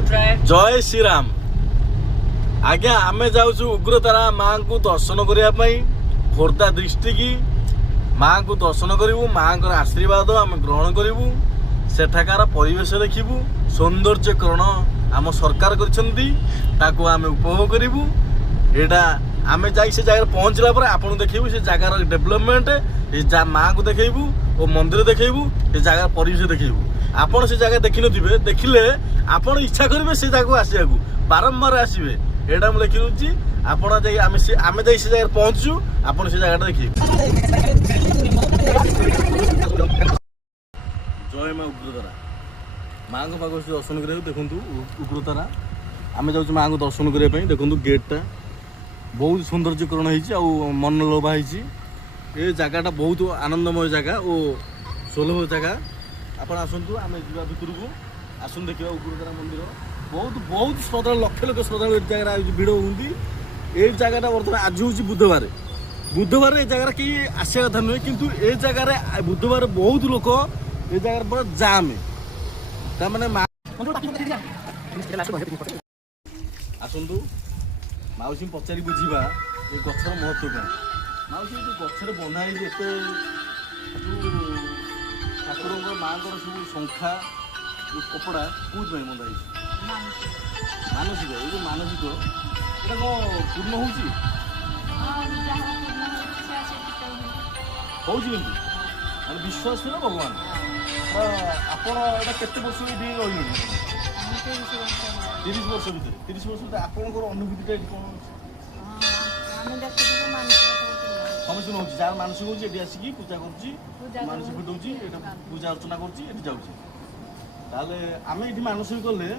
जय श्री राम आज्ञा आम जाऊँ उग्रतारा माँ को दर्शन करने खोर्धा डिस्ट्रिक्ट माँ को दर्शन करूँ माँ आशीर्वाद आम ग्रहण करूँ सेठाकार परिवेश देखू सौंदर्यकरण आम सरकार कर आम उपभोग करूँ यहाँ आम जा से जगह पहुँचला आपन देखू से जगार डेभलपमेंट माँ को देखू और मंदिर देखू से जगह परिवेश देखू आपन से जगह देखी नी देखिले आपन इच्छा करेंगे से जगह आसा बारंबार आसवे यहाँ मुझे लिखी दूसरी आम जा से जगह पहुँचु आपन से जगह देखिए। जय माँ उग्रतारा माँ को पाक दर्शन करा देखूँ उग्रतारा आम जाऊँ माँ को दर्शन करने देखूँ गेटा बहुत सौंदर्यकरण हो मनलोभा ये जगहटा बहुत आनंदमय जगह और सुलभ जगह आप आसतु आम जा भितर को आसन देखा उग्रतारा मंदिर बहुत बहुत श्रद्धा लक्ष लक्ष श्रद्धा ये जगह भिड़ होती ये जगहटा बर्तमान आज हूँ बुधवार बुधवार ये जगह कहीं आसा कथा नुहे किंतु ये जगह बुधवार बहुत लोक ये जगह पूरा जाम आसतु माउसी पचारि बुझा ये गचर महत्व क्या माउसी जो गचर बंधाई ठाकुर माँ सब संख्या जो कपड़ा कौन बंधाई मानसिक ये जो मानसिक ये पूर्ण हो विश्वास ना भगवान आपड़ केते वर्ष ये रही 30 वर्ष भितर 30 वर्ष आपंकर अनुभूति कौन समस्त हूँ जार मानसिक होती आसिक पूजा कर मानसिक फिटाऊँगी पूजा अर्चना करें आम ये मानसिक कले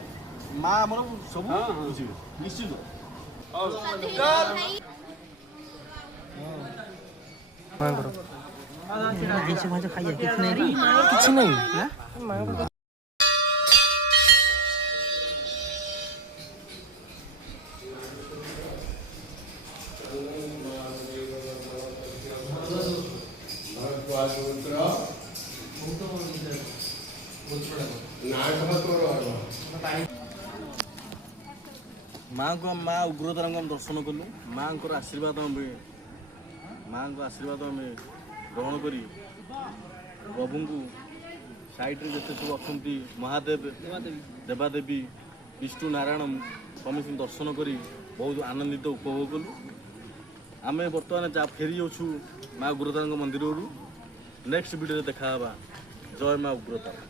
माँ आम सब बुझे निश्चित किसी नहीं माँ को माँ उग्रतारा को दर्शन कलु माँ को आशीर्वाद माँ को आशीर्वाद आम ग्रहण करी प्रभु को साइड्रे जिते सब अच्छा महादेव देवादेवी विष्णु नारायण समस्त दर्शन करी बहुत आनंदित उपभोग कलु आम बर्तमान जा फेरी जाऊँ माँ उग्रतारा मंदिर नेक्स्ट वीडियो देखा जय माँ उग्रतारा।